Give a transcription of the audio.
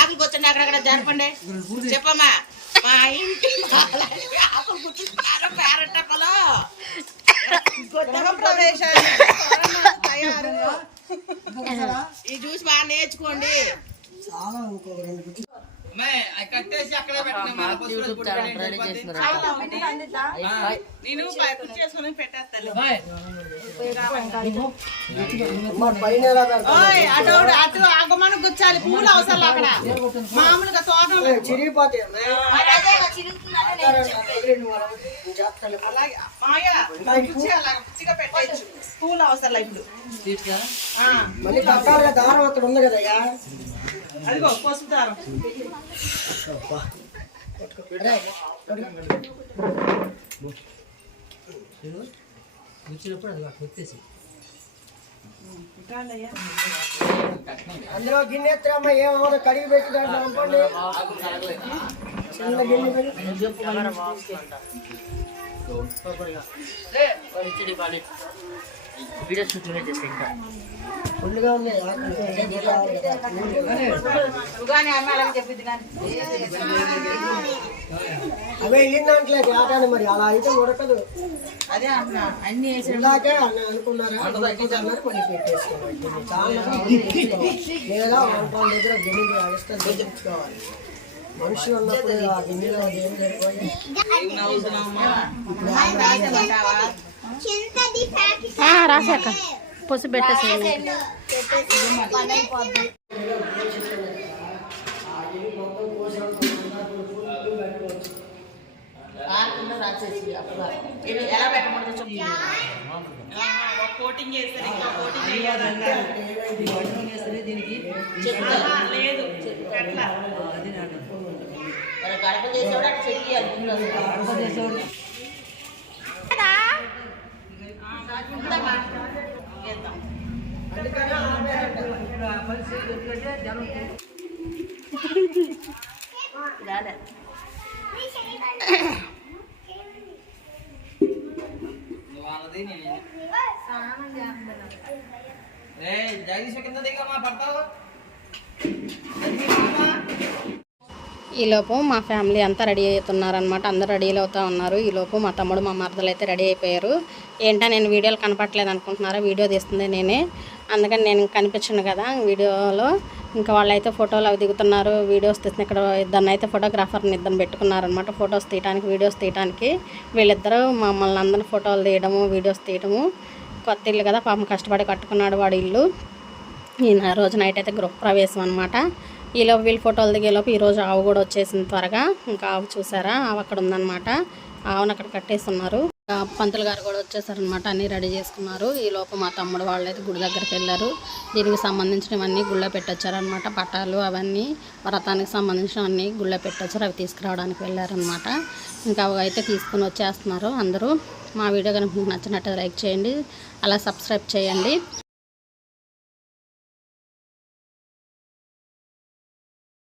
ఆకులు కూర్చోండి అక్కడక్కడ జరపండి. చెప్పమ్మా మా ఇంటి ఆకులు కూర్చుంటున్నారు కొత్తగా ప్రవేశాలు తయారు. ఈ జ్యూస్ బాగా నేర్చుకోండి. కట్టేసి అక్కడే పెట్టినా అటు ఆగమని గుచ్చాలి పూలు అవసరం అక్కడ. మామూలుగా తోటలు చిరిగిపోతాయి పూలు అవసరం ఇప్పుడు. ఆ, మళ్ళీ కట్టాలిగా దారం అక్కడ ఉంది కదయ్యా? అదిగో పసుపు దారం. అందులో గిన్నె ఎత్తురమ్మ ఏమో కడిగి పెట్టి దాంట్లో అనుకోండి చిన్న గిన్నె ఫుల్గా ఉంది కానీ అమ్మ అలాగే చెప్పింది కానీ అవే వెళ్ళిన దాంట్లో ఆటాను మరి అలా అయితే ఉడకదు. అదే అన్ని వేసి ఇందాకే అన్న అనుకున్నారా? కొన్ని పెట్టేసుకోవాలి. చాలా దగ్గర గిన్నె అడిస్తే తెచ్చుకోవాలి మనుషులు ఉన్నప్పుడు ఆ గిన్నెలో ఏం రాశాక పసుపు పెట్టేసి ఇది ఎలా పెట్టమంటే చెప్పు ఒక కోటింగ్ చేస్తారు ఇంకా కోటింగ్ చేయాలంటే చెప్తా లేదు మరి గడప చేసేవాడు అట్లా చెయ్యాలి ముందు అసలు. ఉందమ్మా. చేద్దాం. రాలే. నువ్వు అన్నది నేను ఏయ్, జగదీష్ కింద దిగమ్మా పడతావు ఈలోపు మా ఫ్యామిలీ అంతా రెడీ అవుతున్నారనమాట అందరూ రెడీలు అవుతా ఉన్నారు. ఈలోపు మా తమ్ముడు మా మరదలు అయితే రెడీ అయిపోయారు. ఏంటో నేను వీడియోలు కనపట్లేదు అనుకుంటున్నారా? వీడియో తీస్తుంది నేనే. అందుకని నేను కనిపించను కదా వీడియోలో. ఇంకా వాళ్ళైతే ఫోటోలు అవి దిగుతున్నారు. వీడియోస్ తీసిన ఇక్కడ ఇద్దరిని అయితే ఫోటోగ్రాఫర్ని ఇద్దరు పెట్టుకున్నారనమాట ఫొటోస్ తీయడానికి వీడియోస్ తీయడానికి వీళ్ళిద్దరూ మమ్మల్ని అందరిని ఫోటోలు తీయడము వీడియోస్ తీయడము. కొత్త ఇల్లు కదా పాపం కష్టపడి కట్టుకున్నాడు వాడి ఇల్లు. ఈ రోజు నైట్ అయితే గృహప్రవేశం అనమాట ఈలోపు వీళ్ళు ఫోటోలు దిగేలోపు ఈరోజు ఆవు కూడా వచ్చేసింది త్వరగా. ఇంకా ఆవు చూసారా? ఆవు అక్కడ ఉందన్నమాట. ఆవును అక్కడ కట్టేస్తున్నారు. పంతులు గారు కూడా వచ్చేసారనమాట అన్నీ రెడీ చేసుకున్నారు. ఈ లోపు మా తమ్ముడు వాళ్ళు అయితే గుడి దగ్గరికి వెళ్ళారు. దీనికి సంబంధించినవన్నీ గుళ్ళో పెట్టొచ్చారనమాట పట్టాలు అవన్నీ వ్రతానికి సంబంధించినవన్నీ గుళ్ళో పెట్టొచ్చారు. అవి తీసుకురావడానికి వెళ్ళారనమాట ఇంకా అవి అయితే తీసుకుని వచ్చేస్తున్నారు అందరూ. మా వీడియో కనుక మీకు నచ్చినట్టు లైక్ చేయండి. అలా సబ్స్క్రైబ్ చేయండి.